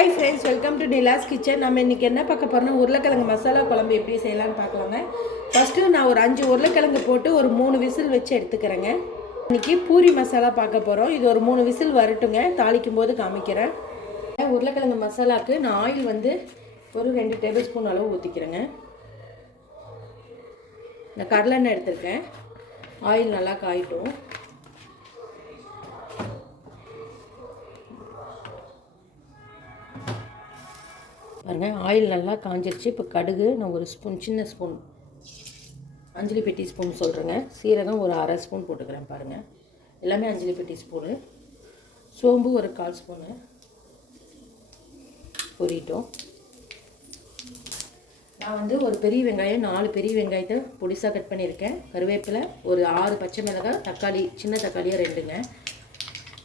Hi friends, welcome to Nila's kitchen. நம்ம இன்றைக்கி என்ன பார்க்க போகிறோம்னா உருளைக்கிழங்கு மசாலா குழம்பு எப்படி செய்யலான்னு பார்க்கலாங்க. ஃபஸ்ட்டு நான் ஒரு 5 உருளைக்கிழங்கு போட்டு ஒரு 3 விசில் வச்சு எடுத்துக்கிறேங்க. இன்றைக்கி பூரி மசாலா பார்க்க போகிறோம். இது ஒரு 3 விசில் வரட்டுங்க, தாளிக்கும் போது காமிக்கிறேன். உருளைக்கிழங்கு மசாலாவுக்கு நான் ஆயில் வந்து ஒரு 2 டேபிள் ஸ்பூன் அளவு ஊற்றிக்கிறேங்க. நான் கடலெண்ணெய் எடுத்துருக்கேன். ஆயில் நல்லா காயிட்டும். பாருங்கள், ஆயில் நல்லா காஞ்சிருச்சு. இப்போ கடுகு நான் ஒரு ஸ்பூன், சின்ன ஸ்பூன், அஞ்சலி பெட்டி ஸ்பூன் சொல்கிறேங்க. சீரகம் ஒரு அரை ஸ்பூன் போட்டுக்கிறேன். பாருங்கள், எல்லாமே அஞ்சலி பெட்டி ஸ்பூனு. சோம்பு ஒரு 1/4 ஸ்பூனு பொரிட்டோம். நான் வந்து ஒரு பெரிய வெங்காயம், 4 பெரிய வெங்காயத்தை பொடிசாக கட் பண்ணியிருக்கேன். கருவேப்பிலை, ஒரு 6 பச்சை மிளகாய், தக்காளி சின்ன தக்காளியாக 2ங்க.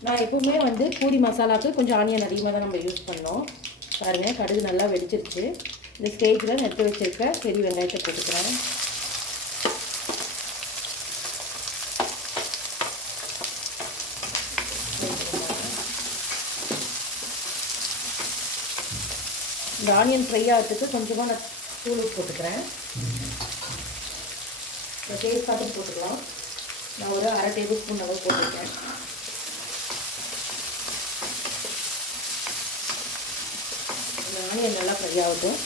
நான் எப்பவுமே வந்து பூரி மசாலாவுக்கு கொஞ்சம் ஆனியன் அதிகமாக தான் நம்ம யூஸ் பண்ணோம். பாருங்கள், கடுகு நல்லா வெடிச்சிருச்சு. இந்த ஸ்டேஜில் எடுத்து வச்சுருக்க பெரிய வெங்காயத்தை போட்டுக்கிறேன். இந்த ஆனியன் ஃப்ரை ஆகிறதுக்கு கொஞ்சமாக நான் தூள் போட்டுக்கிறேன். இந்த டேஸ்ட் பார்த்து போட்டுக்கலாம். நான் ஒரு அரை டேபிள் ஸ்பூன் அளவு போட்டுருக்கேன். ஆனியன் நல்லா ஃப்ரை ஆகட்டும்.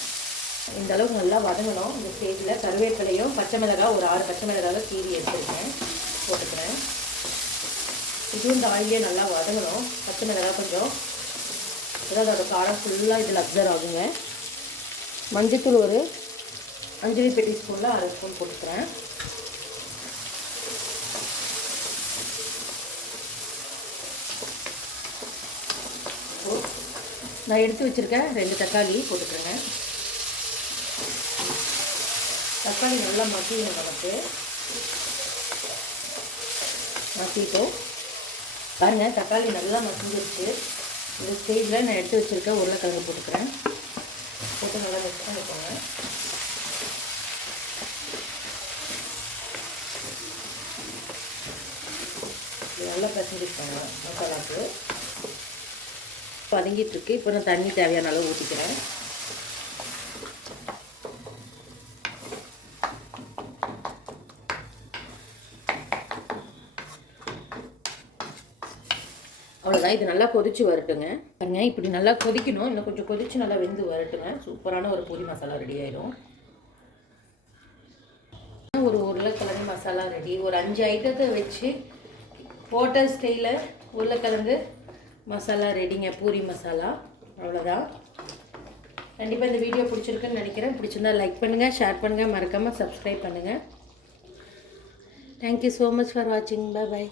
இந்த அளவுக்கு நல்லா வதங்கணும். இந்த ஸ்டேஜில் கருவேப்பிலையும் பச்சை மிளகாய் ஒரு 6 பச்சை மிளகாய் கீரி எடுத்துருக்கேன், போட்டுக்கிறேன். இதுவும் இந்த ஆயிலே நல்லா வதங்கணும். பச்சை மிளகாய் கொஞ்சம் அதாவது அதோட காரம் ஃபுல்லாக இதில் அப்சர்வ் ஆகுங்க. மஞ்சத்தூள் ஒரு அஞ்சலி பெட்டி ஸ்பூனில் 1/2 ஸ்பூன் போட்டுக்கிறேன். நான் எடுத்து வச்சுருக்கேன் 2 தக்காளி போட்டுக்கிறேங்க. தக்காளி நல்லா மசியணும். நமக்கு மசிட்டோம். பாருங்கள், தக்காளி நல்லா மசிஞ்சிருச்சு. இந்த ஸ்டேஜில் நான் எடுத்து வச்சுருக்கேன் உருளைக்கிழங்கு போட்டுக்கிறேன். போட்டு நல்லா மிக்ஸ் பண்ணிக்கோங்க. நல்லா பசஞ்சிருக்காங்க மசாலாவுக்கு. வதங்கிட்டுருக்கு. இப்போ நான் தண்ணி தேவையான அளவு ஊற்றிக்கிறேன். அவ்வளோதான். இது நல்லா கொதிச்சு வரட்டுங்க. பாருங்க, இப்படி நல்லா கொதிக்கணும். இன்னும் கொஞ்சம் கொதிச்சு நல்லா வெந்து வரட்டுங்க. சூப்பரான ஒரு பூரி மசாலா ரெடி ஆயிடும். ஒரு உருளைக்கிழங்கு மசாலா ரெடி. ஒரு 5 ஐட்டத்தை வச்சு ஹோட்டல் ஸ்டைலில் உருளைக்கிழங்கு மசாலா ரெடிங்க, பூரி மசாலா. அவ்வளோதான். கண்டிப்பாக இந்த வீடியோ பிடிச்சிருக்குன்னு நினைக்கிறேன். பிடிச்சிருந்தா லைக் பண்ணுங்கள், ஷேர் பண்ணுங்கள், மறக்காமல் சப்ஸ்கிரைப் பண்ணுங்கள். தேங்க்யூ ஸோ மச் ஃபார் வாட்சிங். பாய் பாய்.